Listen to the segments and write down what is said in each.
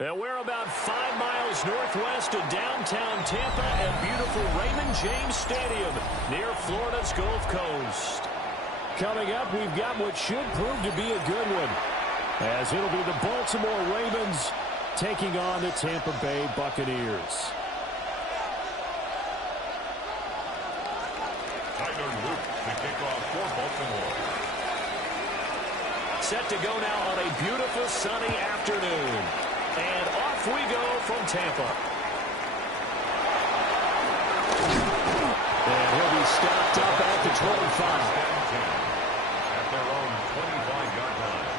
And we're about 5 miles northwest of downtown Tampa at beautiful Raymond James Stadium near Florida's Gulf Coast. Coming up, we've got what should prove to be a good one, as it'll be the Baltimore Ravens taking on the Tampa Bay Buccaneers. Tyler Luke to kick off for Baltimore. Set to go now on a beautiful sunny afternoon. And off we go from Tampa. And he'll be stopped up at the 25. At their own 25-yard line.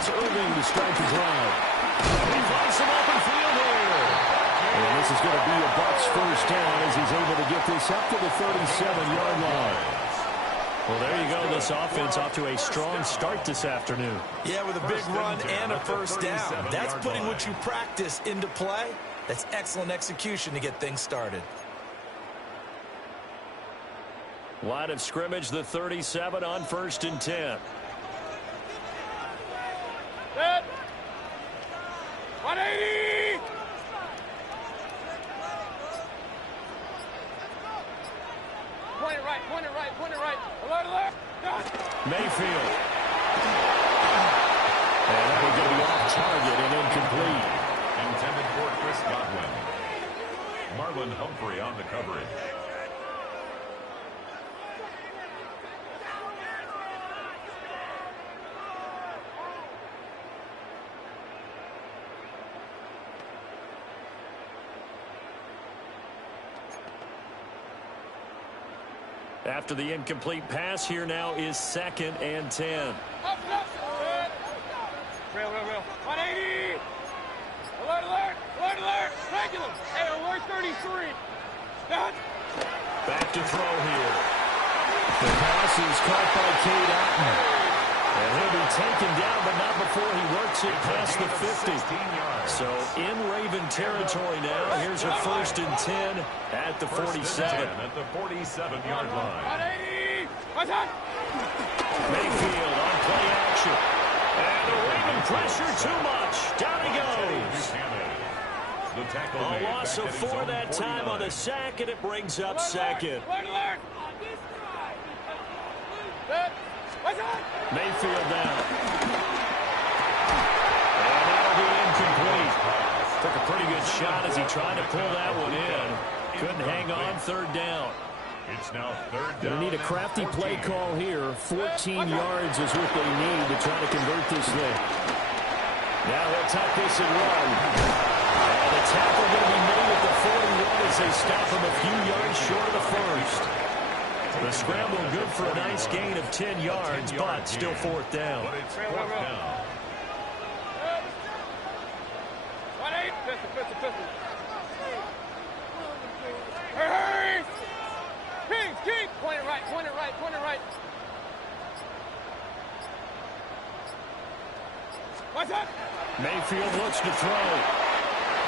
Irving to start the drive. He finds some open field here. And this is going to be a Bucs first down as he's able to get this up to the 37-yard line. Well, there you go. This offense off to a strong start this afternoon. Yeah, with a big run and a first down. That's putting what you practice into play. That's excellent execution to get things started. Line of scrimmage, the 37 on 1st and 10. Set. 180. Point it right, point it right, point it right. Alert, alert. Mayfield. And that will be off target and incomplete. Intended for Chris Godwin. Marlon Humphrey on the coverage. After the incomplete pass, here now is 2nd and 10. Real. 180. Alert, alert, alert, alert. Regular. Hey, alert 33. Done. Back to throw here. The pass is caught by Cade Otton. And he'll be taken down, but not before he works it past the 50. So in Raven territory now. Here's a 1st and 10 at the 47. At the 47-yard line. 180. What's up? Mayfield on play action. And the Raven pressure too much. Down he goes. A loss of 4 that time on the sack, and it brings up 2nd. Mayfield down. And that'll be incomplete. Took a pretty good shot as he tried to pull that one in. Couldn't hang on 3rd down. It's now 3rd down. They need a crafty play call here. 14 yards is what they need to try to convert this thing. Now they'll tuck this and run. And the tackle going to be made at the 41 as they stop him a few yards short of the 1st. The scramble good for a nice gain of 10 yards, but still 4th down. But it's 4th down. Pistol. Hurry! Keep! Point it right, point it right, point it right. What's up? Mayfield looks to throw.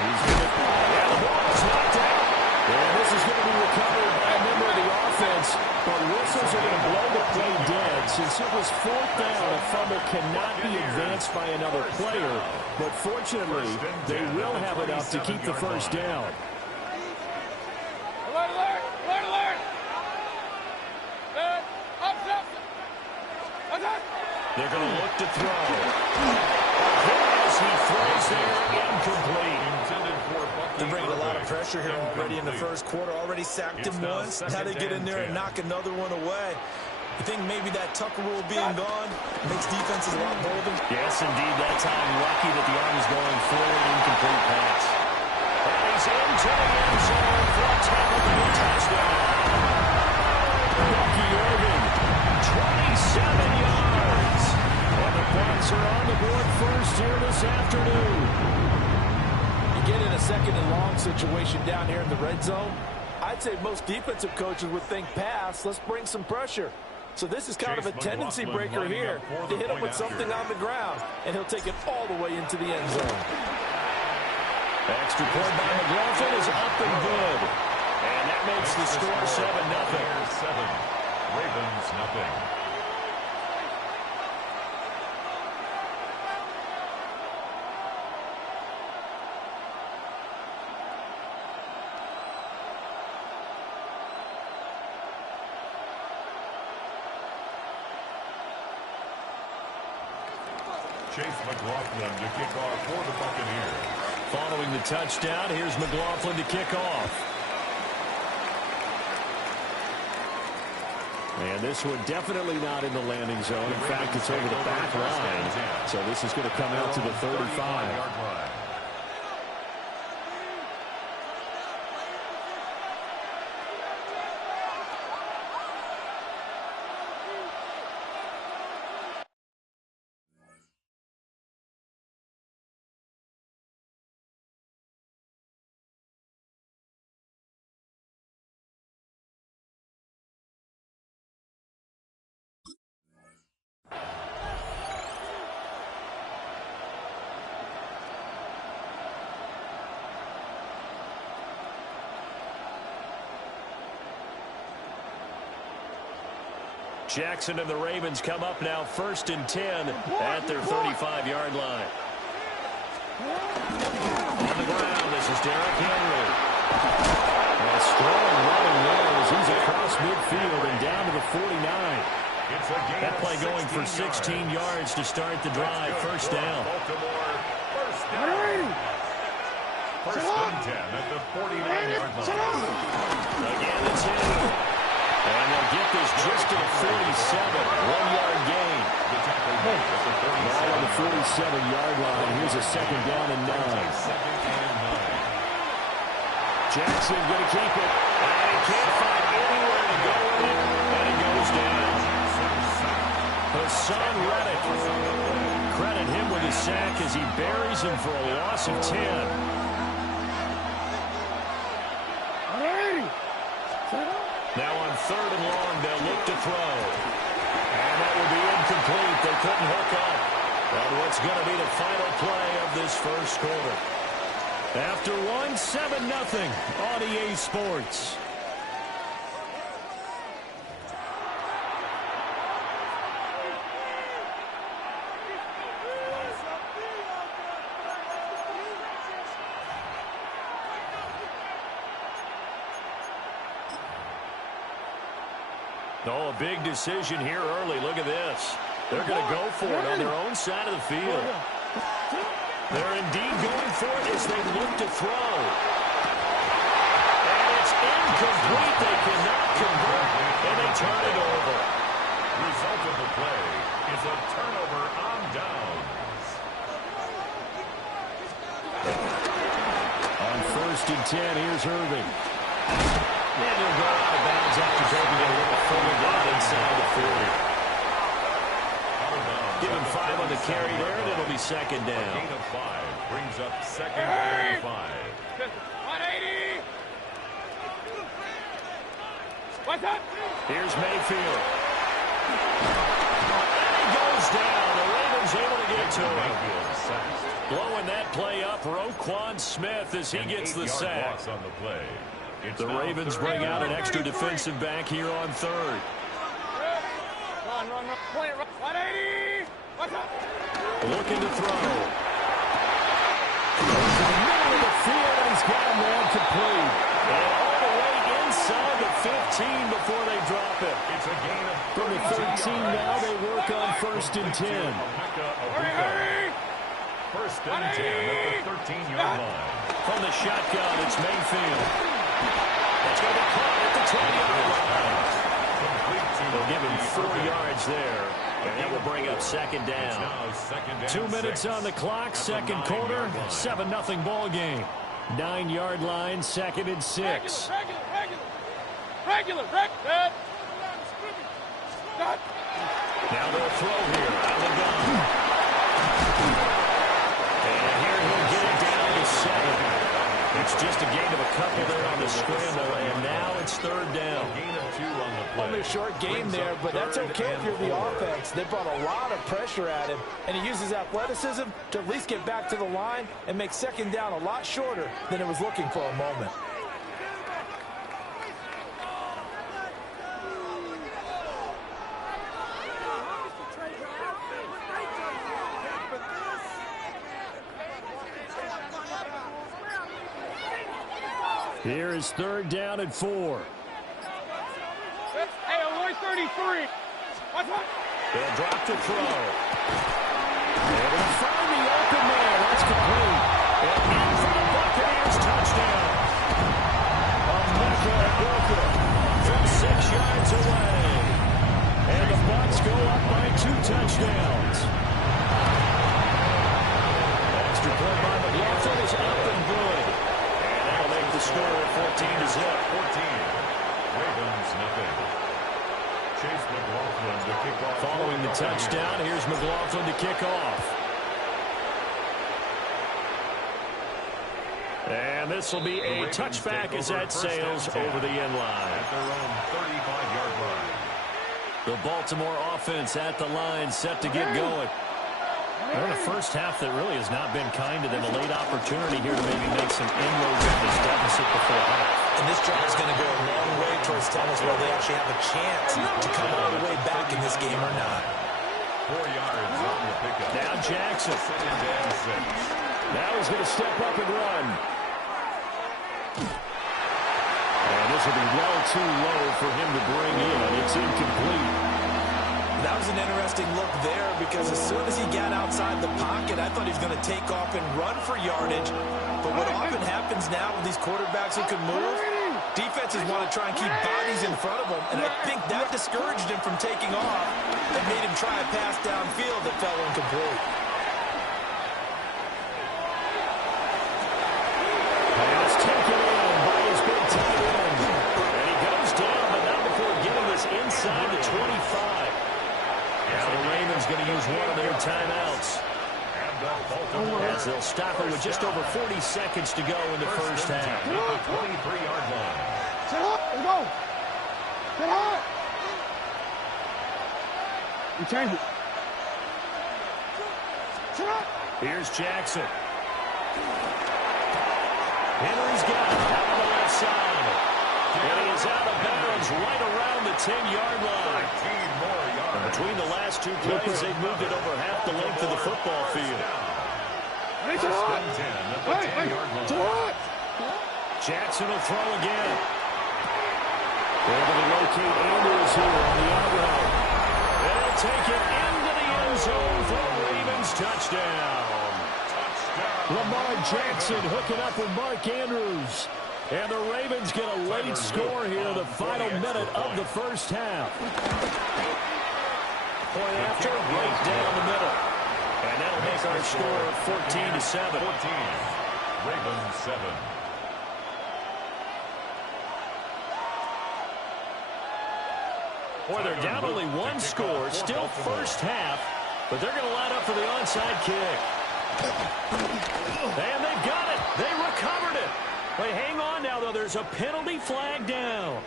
He's going to... Yeah, the ball is knocked out. And this is going to be recovered by a member of the offense. But whistles are going to blow the play dead. Since it was 4th down, a fumble cannot be advanced by another player. But fortunately, they will have enough to keep the 1st down. Alert, alert, alert, alert. Up. What's up? They're going to look to throw. As he throws there, incomplete. They're bringing a lot of pressure here already in the 1st quarter. Already sacked him once. Now they get in there and knock another one away. You think maybe that Tucker rule being gone makes defenses a lot bolder? Yes, indeed. That time, lucky that the arm is going forward. Incomplete pass. And he's into the end zone for a tackle touchdown. Bucky Irving, 27 yards. And the Bucs are on the board first here this afternoon. get in a second and long situation down here in the red zone, I'd say most defensive coaches would think pass, let's bring some pressure. So this is kind of a tendency breaker here to hit him with something on the ground, and he'll take it all the way into the end zone. Extra point by McLaughlin is up and good. And that makes the score 7-0. 7. Ravens nothing. Chase McLaughlin to kick off for the Buccaneers. Following the touchdown, here's McLaughlin to kick off. And this one definitely not in the landing zone. In fact, it's over the back line. So this is going to come out to the 35. Jackson and the Ravens come up now 1st and 10 at their 35-yard line. On the ground, this is Derrick Henry. A strong running there as he's across midfield and down to the 49. That play going for 16 yards to start the drive. First down. First and 10 at the 49-yard line. Again, it's Henry. And they'll get this just to the 47. 1-yard gain. Ball on the 47-yard line. Here's a second down and 9. Jackson going to keep it. And he can't find anywhere to go with it. And it goes down. Hassan Reddick. Credit him with his sack as he buries him for a loss of 10. Now on 3rd and long, they'll look to throw. And that will be incomplete. They couldn't hook up on what's going to be the final play of this first quarter. After 7-0 on EA Sports. Oh, a big decision here early. Look at this. They're going to go for it on their own side of the field. They're indeed going for it as they look to throw. And it's incomplete. They cannot convert, and they turn it over. Result of the play is a turnover on downs. On 1st and 10, here's Irving. And he'll go out of bounds after taking it a little further down inside the 40. Give him 5 on the carry there, and it'll be second down. A gain of 5 brings up second and 5. 180. What's up? Here's Mayfield. And he goes down. The Ravens able to get to him. Blowing that play up, Roquan Smith as he gets the sack. On the play. The Ravens bring out an extra defensive back here on 3rd. Run. 180. What's up? Looking to throw. To the middle of the field, and he's got a man complete. And all the way inside the 15 before they drop it. It's a gain of From the 13 now, they work on 1st and 10. Hurry. 1st and 10 at the 13-yard line. From the shotgun, it's Mayfield. It's going to be caught at the 10-yard line. They'll give him 4 yards there, and that will bring up second down. 2 minutes on the clock, second quarter, 7-0 ball game. 9-yard line, 2nd and 6. Regular. Now they'll throw here out of the gun. And here he'll get it down to 7. It's just a gain of a couple there on the scramble, and now it's third down. A gain of 2 on the play. Only a short game there, but that's okay if you're the offense. They brought a lot of pressure at him, and he uses athleticism to at least get back to the line and make second down a lot shorter than it was looking for a moment. Here is third down and 4. Hey, alert 33. Watch out. They'll drop to throw. They're going to find the open man. That's complete. And in for the Buccaneers touchdown. Emeka Egbuka from 6 yards away. And the Bucs go up by 2 touchdowns. Extra play by McLaughlin is up and good. And that'll make the score at 14-0. 14. Ravens nothing. Chase McLaughlin to kick off. Following the touchdown, here's McLaughlin to kick off. And this will be a touchback as that sails over the end line. At their own 35-yard line. The Baltimore offense at the line, set to get going. They're in a first half that really has not been kind to them. A late opportunity here to maybe make some inroads in this deficit before half. And this drive is going to go a long way towards telling us whether they actually have a chance to come all the way back in this game or not. 4 yards on the pickup. Now Jackson. Second and 6. Now he's going to step up and run. And this will be well too low for him to bring in. It's incomplete. That was an interesting look there because as soon as he got outside the pocket, I thought he was going to take off and run for yardage. But what often happens now with these quarterbacks who can move, defenses want to try and keep bodies in front of them, and I think that discouraged him from taking off and made him try a pass downfield that fell incomplete. Pass taken in by his big tight end. And he goes down, but not before getting this inside the 25. Now the Ravens going to use one of their timeouts. As they'll stop it with just over 40 seconds to go in the first half. 23-yard line. Set up. Let's go. Set up. You change it. Set up. Here's Jackson. Henry's got it out on the left side. And he is out of bounds right around the 10-yard line. 13 more yards. And between the last 2 plays, they've moved it over half the length of the football field. Hey, set up. Hey, set up. Jackson will throw again. Able to locate Andrews here on the out route. They'll take it into the end zone for a Ravens touchdown. Lamar Jackson hooking up with Mark Andrews. And the Ravens get a late score here in the final minute of the first half. Point after, right down the middle. And that'll make our score 14-7. 14. Ravens 7. Boy, they're down only 1 score. Still first half. But they're going to line up for the onside kick. And they've got it. They recovered it. But hang on now, though. There's a penalty flag down.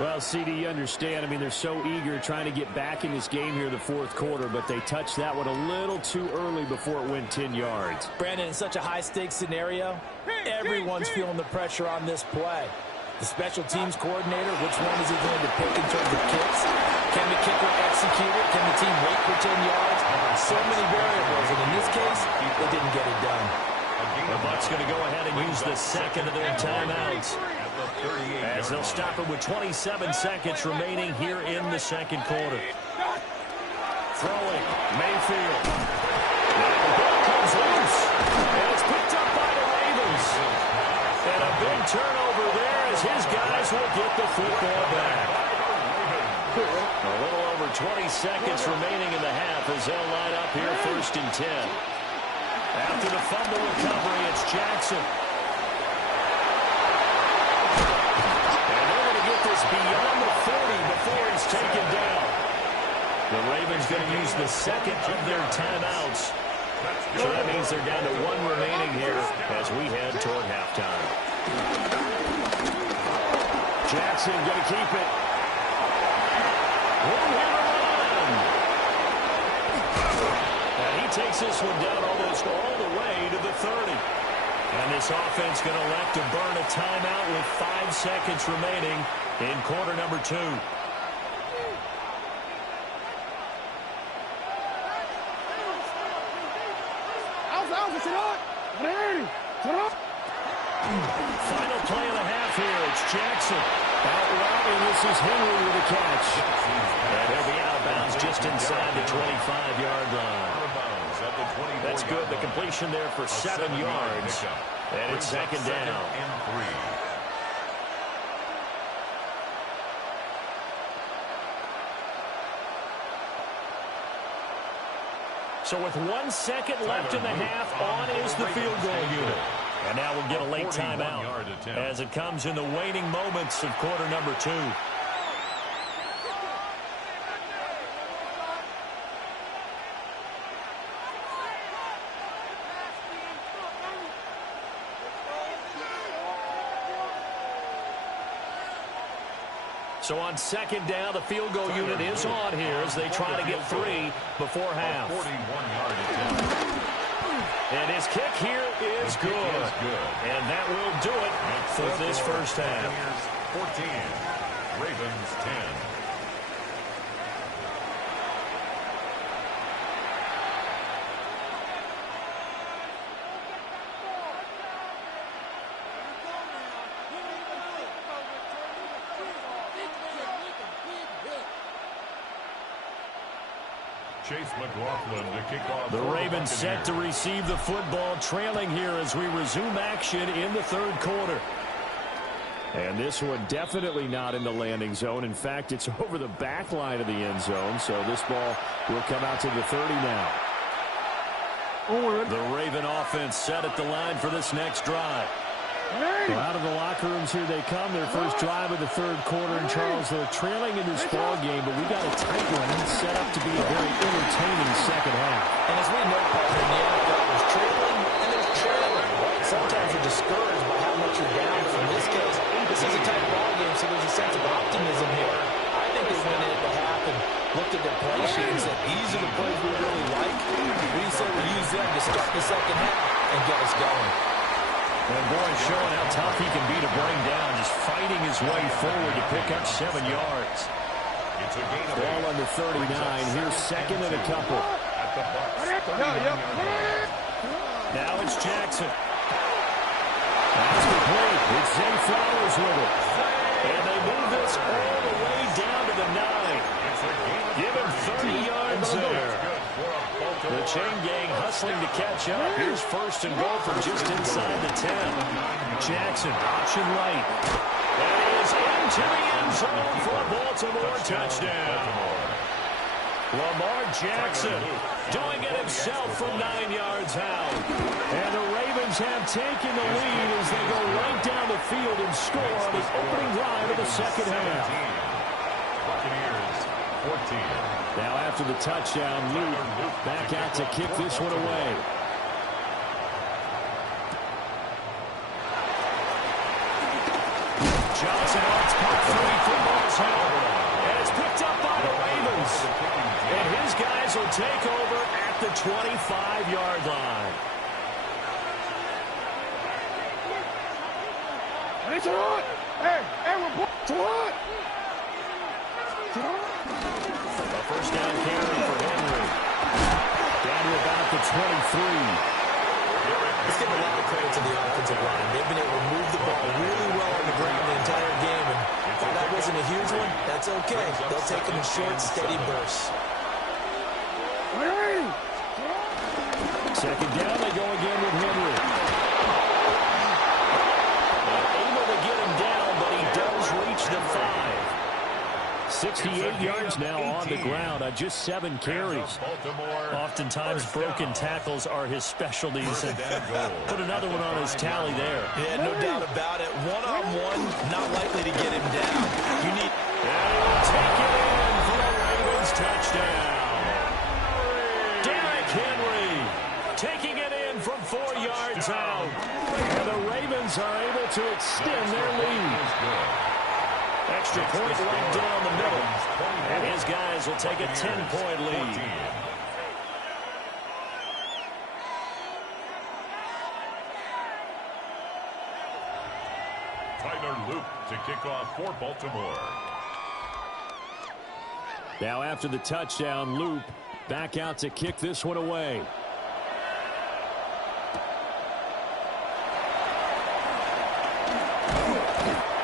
Well, CD, you understand. I mean, they're so eager trying to get back in this game here in the fourth quarter, but they touched that one a little too early before it went 10 yards. Brandon, in such a high-stakes scenario, everyone's feeling the pressure on this play. The special teams coordinator, which one is he going to pick in terms of kicks? Can the kicker execute it? Can the team wait for 10 yards? So many variables, and in this case, they didn't get it done. The Bucs going to go ahead and use the second of their timeouts as they'll stop it with 27 seconds remaining here in the second quarter. Throwing, Mayfield. Now the ball comes loose, and it's picked up by the Ravens. And a big turnover there as his guys will get the football back. A little over 20 seconds remaining in the half as they'll line up here first and 10. After the fumble recovery, it's Jackson. And they're going to get this beyond the 40 before he's taken down. The Ravens going to use the second of their timeouts. So that means they're down to 1 remaining here as we head toward halftime. Jackson going to keep it. And he takes this one down almost all the way to the 30. And this offense going to elect to burn a timeout with 5 seconds remaining in quarter number 2. Final play of the half here. It's Jackson. Out route, and this is Henry with a catch. And he'll be out of bounds just inside the 25-yard line. That's good. The completion there for 7 yards. And it's second down. So with 1 second left in the half, on is the field goal unit. And now we'll get a late timeout as it comes in the waning moments of quarter number 2. So on second down, the field goal unit is on here as they try to get 3 before half. And his kick here is good. And that will do it for this first half. 14, Ravens 10. Chase McLaughlin to kick off. The Ravens set to receive the football, trailing here as we resume action in the third quarter. And this one definitely not in the landing zone. In fact, it's over the back line of the end zone, so this ball will come out to the 30 now. The Raven offense set at the line for this next drive. Well, out of the locker rooms here they come. Their first drive of the third quarter. And Charles, they're trailing in this ball game, but we got a tight one set up to be a very entertaining second half. And as we know, partner, in the NFL, there's trailing and there's trailing, right? Sometimes you're discouraged by how much you're down. But in this case, this is a tight ball game, so there's a sense of optimism here. I think they went in at the half and looked at their play sheet and said, these are the plays we really like. We say we use them to start the second half and get us going. And boy, showing how tough he can be to bring down, just fighting his way forward to pick up 7 yards. It's a gain of Ball under 39. Here's second and a couple. Now it's Jackson. That's the play. It's Zay Flowers with it. And they move this all the way down to the 9. Give him 30 yards there. The chain gang hustling to catch up. Here's first and goal from just inside the 10. Jackson, option right. That is into the end zone for a Baltimore touchdown. Lamar Jackson doing it himself from 9 yards out. And the Ravens have taken the lead as they go right down the field and score on the opening drive of the second half. Buccaneers 14. Now after the touchdown, Luke back out to kick this one away. Johnson on top 3 footballs held. And it's picked up by the Ravens. And his guys will take over at the 25-yard line. It's on! Hey, we're what? A first down carry for Henry. Down to about the 23. Let's give a lot of credit to the offensive line. They've been able to move the ball really well on the ground the entire game. And while that wasn't a huge one, that's okay. They'll take them in short, steady bursts. Second down, they go again with Henry. Not able to get him down, but he does reach the 5. 68 yards now on the ground on just 7 carries. Oftentimes broken tackles are his specialties. And put another one on his tally there. Yeah, no doubt about it. One-on-one, not likely to get him down. You need... And he will take it in for a Ravens touchdown. Derrick Henry taking it in from 4 yards out. And the Ravens are able to extend their lead. Extra point right down the middle. And his guys will take a 10-point lead. Luke to kick off for Baltimore. Now after the touchdown, Loop back out to kick this one away.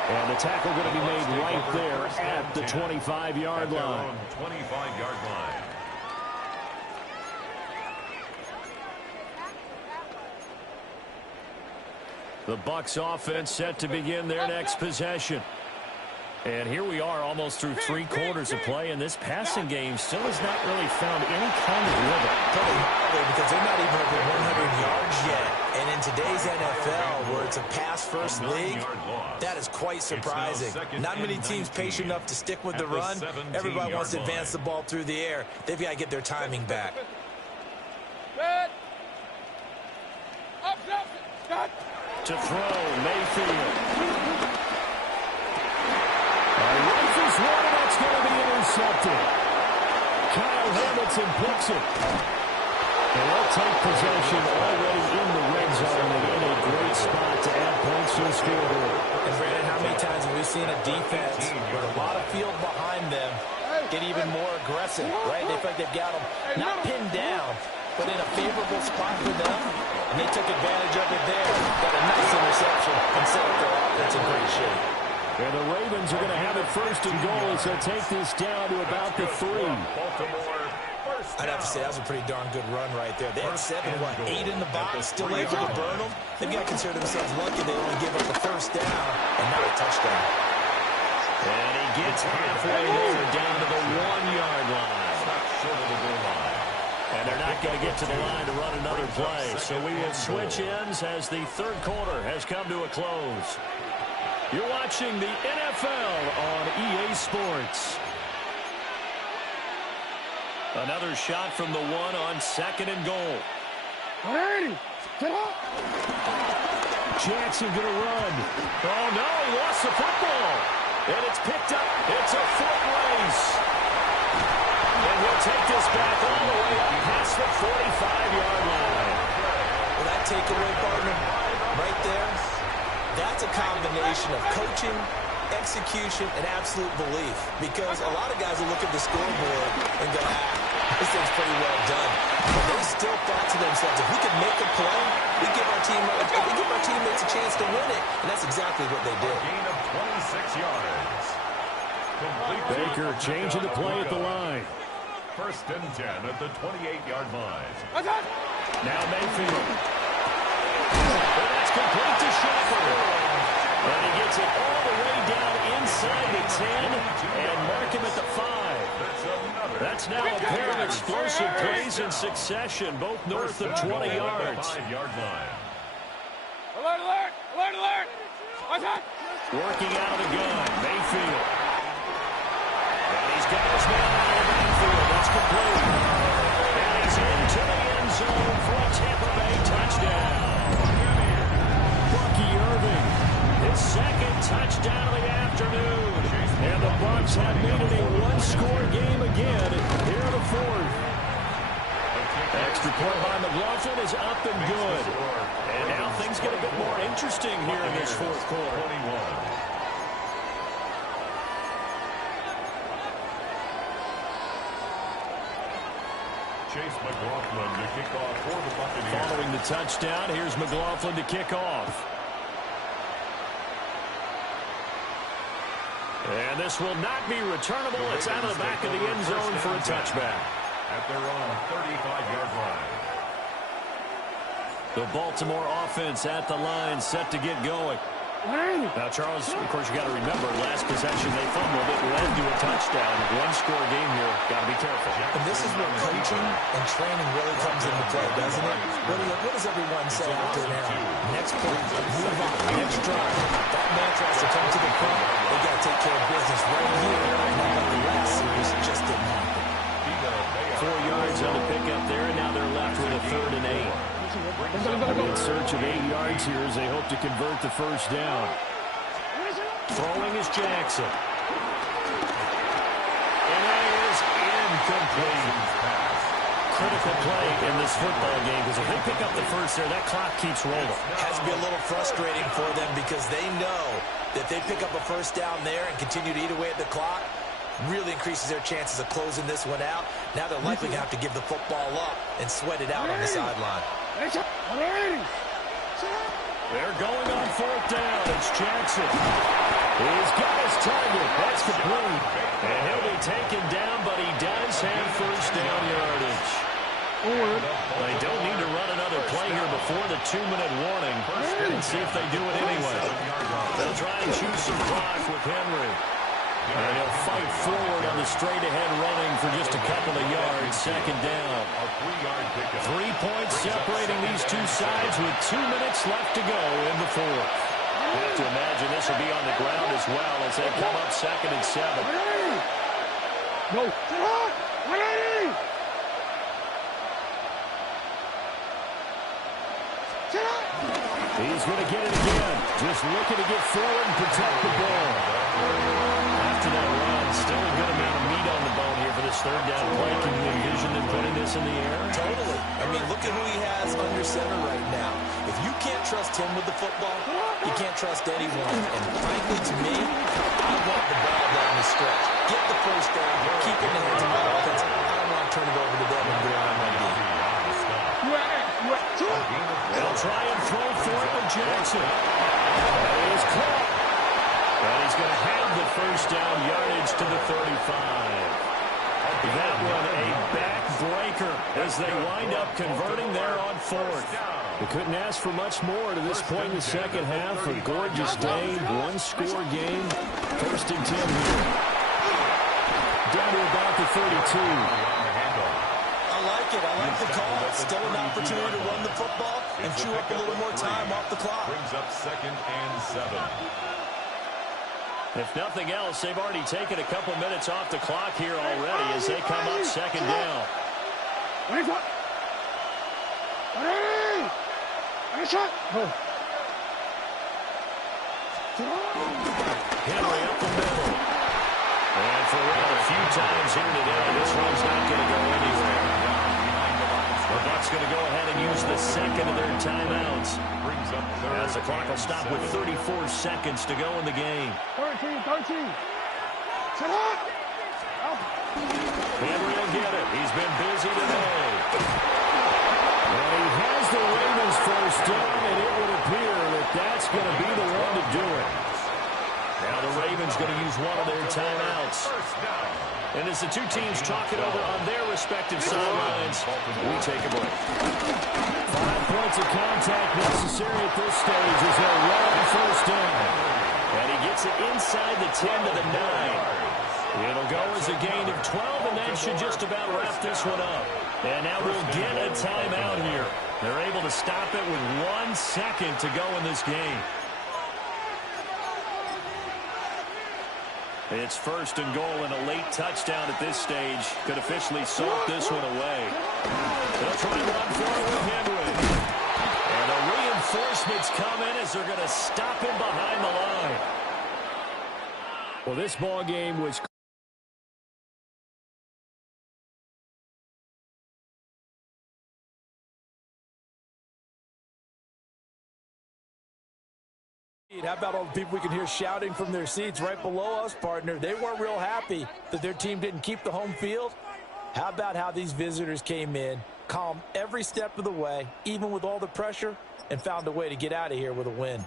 And the tackle going to be made right there at the 25-yard line. 25-yard line. The Bucs offense set to begin their next possession. And here we are almost through 3 quarters of play, and this passing game still has not really found any kind of rhythm. Probably harder because they're not even over 100 yards yet. And in today's NFL, where it's a pass-first league, that is quite surprising. Not many teams patient enough to stick with the run. Everybody wants to advance the ball through the air. They've got to get their timing back. To throw, Mayfield. Rifles one, and that's going to be intercepted. Kyle Hamilton picks it. And they'll take possession already in the red zone and in a great spot to add points to the scoreboard. And Brandon, how many times have we seen a defense with a lot of field behind them get even more aggressive, right? They feel like they've got them not pinned down, but in a favorable spot for them, and they took advantage of it there. Got a nice interception and set up their offense in great shape. And the Ravens are going to have it first and goal as they take this down to about the 3. I'd have to say that was a pretty darn good run right there. They had 8 in the box, still able to burn them. They've got to consider themselves lucky they only give up the first down and not a touchdown. And he gets halfway there down to the 1-yard line. Short of the goal line. And they're not going to get to the line to run another play. So we will switch ends as the third quarter has come to a close. You're watching the NFL on EA Sports. Another shot from the 1 on 2nd and goal. Jackson going to run. Oh, no, he lost the football. And it's picked up. It's a foot race. And he'll take this back all the way up past the 45-yard line. Well, that takeaway, partner, right there, that's a combination of coaching, execution, and absolute belief. Because a lot of guys will look at the scoreboard and go, this thing's pretty well done. But they still thought to themselves, if we could make a play, we give our teammates a chance to win it. And that's exactly what they did. Gain of 26 yards. Baker changing the play at the line. 1st and 10 at the 28-yard line. Now Mayfield. And that's complete to Shepard. And he gets it all the way down inside the 10 and mark him at the 5. That's now a pair of explosive plays in succession, both north of 20 yards. 5-yard line. Alert, alert! Alert, alert! Working out of the gun, Mayfield. And he's got his man out of the backfield. That's complete. And he's into the end zone for a Tampa Bay touchdown. Bucky Irving, his 2nd touchdown of the afternoon. And the Bucs have made it a 1-score game again here in the 4th. Extra point by McLaughlin is up and good. And now things get a bit more interesting here in this 4th quarter. 21. Chase McLaughlin to kick off for the Buccaneers. Following the touchdown, here's McLaughlin to kick off. And this will not be returnable. It's out of the back of the end zone for a touchback. At their own 35-yard line. The Baltimore offense at the line, set to get going. Now, Charles, of course, you got to remember, last possession they fumbled. It led to a touchdown. 1-score game here. Got to be careful. And this is where coaching and training really comes into play, doesn't it? What does everyone say after an error? Next play, move on, next drive. That man tries to come to the front. They got to take care of business right here. Now, the last series just didn't happen. 4 yards on the pickup there, and now they're left with a 3rd and 8. In search of 8 yards here as they hope to convert the first down. Throwing is Jackson. And that is incomplete. Critical play in this football game because if they pick up the first there, that clock keeps rolling. Has to be a little frustrating for them because they know that they pick up a first down there and continue to eat away at the clock, really increases their chances of closing this one out. Now they're likely going to have to give the football up and sweat it out on the sideline. They're going on fourth down. It's Jackson. He's got his target. That's complete. And he'll be taken down, but he does have first down yardage. They don't need to run another play here before the 2-minute warning. And see if they do it anyway. They'll try and choose some clock with Henry. And he'll fight forward on the straight-ahead running for just a couple of yards. Second down. 3 points separating these two sides with 2 minutes left to go in the fourth. You have to imagine this will be on the ground as well as they come up 2nd and 7. Go. He's going to get it again. Just looking to get forward and protect the ball. After that run, still a good amount of meat on the bone here for this third down play. Can you envision them putting this in the air? Totally. I mean, look at who he has under center right now. If you can't trust him with the football, you can't trust anyone. And frankly, to me, I want the ball down the stretch. Get the first down, keep it in the hands of the offense. I don't want to turn it over to them and go on my game. They'll try and throw for it with Jackson. That is caught. And he's going to have the first down yardage to the 35. That one a backbreaker as they wind up converting there on fourth. They couldn't ask for much more to this point in the second half. A gorgeous day, one-score game. First and 10 here. Down to about the 32. I like it. I like the call. Still an opportunity to run the football and chew up a little more time off the clock. Brings up 2nd and 7. If nothing else, they've already taken a couple minutes off the clock here already as they come up 2nd down. Henry up the middle. And for a few times here today, this one's not going to go anywhere. The Bucs going to go ahead and use the second of their timeouts. As the clock will stop with 34 seconds to go in the game. 13. Henry will get it. He's been busy today. And he has the Ravens first down, and it would appear that that's going to be the one to do it. Now the Ravens going to use one of their timeouts. And as the two teams talk it over on their respective sidelines, we take a break. 5 points of contact necessary at this stage as they'll run on first down. And he gets it inside the 10 to the 9. It'll go as a gain of 12, and that should just about wrap this one up. And now we'll get a timeout here. They're able to stop it with 1 second to go in this game. It's first and goal, and a late touchdown at this stage could officially salt this one away. They'll try and run for it with Henry. And the reinforcements come in as they're going to stop him behind the line. Well, this ball game was... How about all the people we can hear shouting from their seats right below us, partner? They weren't real happy that their team didn't keep the home field. How about how these visitors came in, calm every step of the way, even with all the pressure, and found a way to get out of here with a win?